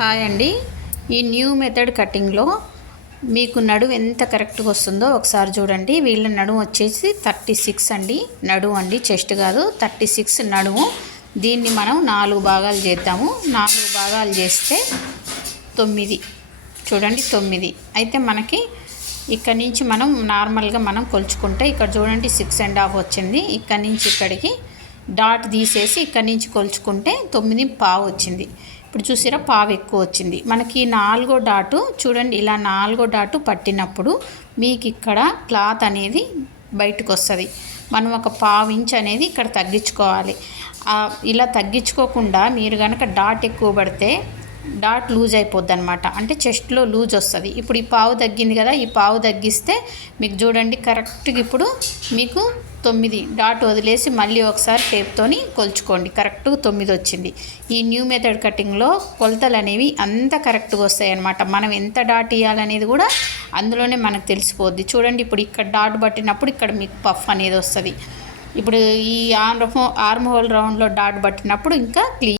Hi అండి. ఈ new method కటింగ్లో మీకు నడుము ఎంత కరెక్ట్గా వస్తుందో ఒకసారి చూడండి. వీళ్ళ నడుము వచ్చేసి 36 అండి. నడుము అండి, చెస్ట్ కాదు, 36 నడుము. దీన్ని మనం 4 భాగాలు చేద్దాము. 4 భాగాలు చేస్తే 9 చూడండి, 9. అయితే మనకి ఇక్కడ నుంచి మనం నార్మల్గా మనం కొలుచుకుంటే ఇక్కడ చూడండి 6.5 వచ్చింది. ఇక్కడ నుంచి ఇక్కడికి డాట్ తీసేసి ఇక్కడ నుంచి కొలుచుకుంటే 9.5 వచ్చింది. ఇప్పుడు చూసారా, పావు ఎక్కువ వచ్చింది మనకి. 4వ డాటు చూడండి, ఇలా 4వ డాటు పట్టినప్పుడు మీకు ఇక్కడ క్లాత్ అనేది బయటకు వస్తుంది. మనం ఒక పావు ఇంచ్ అనేది ఇక్కడ తగ్గించుకోవాలి. ఇలా తగ్గించుకోకుండా మీరు కనుక డాట్ ఎక్కువ పడితే డాట్ లూజ్ అయిపోద్ది అనమాట. అంటే చెస్ట్లో లూజ్ వస్తుంది. ఇప్పుడు ఈ పావు తగ్గింది కదా, ఈ పావు తగ్గిస్తే మీకు చూడండి కరెక్ట్గా ఇప్పుడు మీకు 9 డాట్ వదిలేసి మళ్ళీ ఒకసారి టేప్తోని కొలుచుకోండి. కరెక్ట్గా 9 వచ్చింది. ఈ న్యూ మెథడ్ కటింగ్లో కొలతలు అనేవి అంత కరెక్ట్గా వస్తాయి అన్నమాట. మనం ఎంత డాట్ ఇవ్వాలనేది కూడా అందులోనే మనకు తెలిసిపోద్ది. చూడండి, ఇప్పుడు ఇక్కడ డాట్ పట్టినప్పుడు ఇక్కడ మీకు పఫ్ అనేది వస్తుంది. ఇప్పుడు ఈ ఆర్మ్ హోల్ రౌండ్లో డాట్ పట్టినప్పుడు ఇంకా క్లియర్.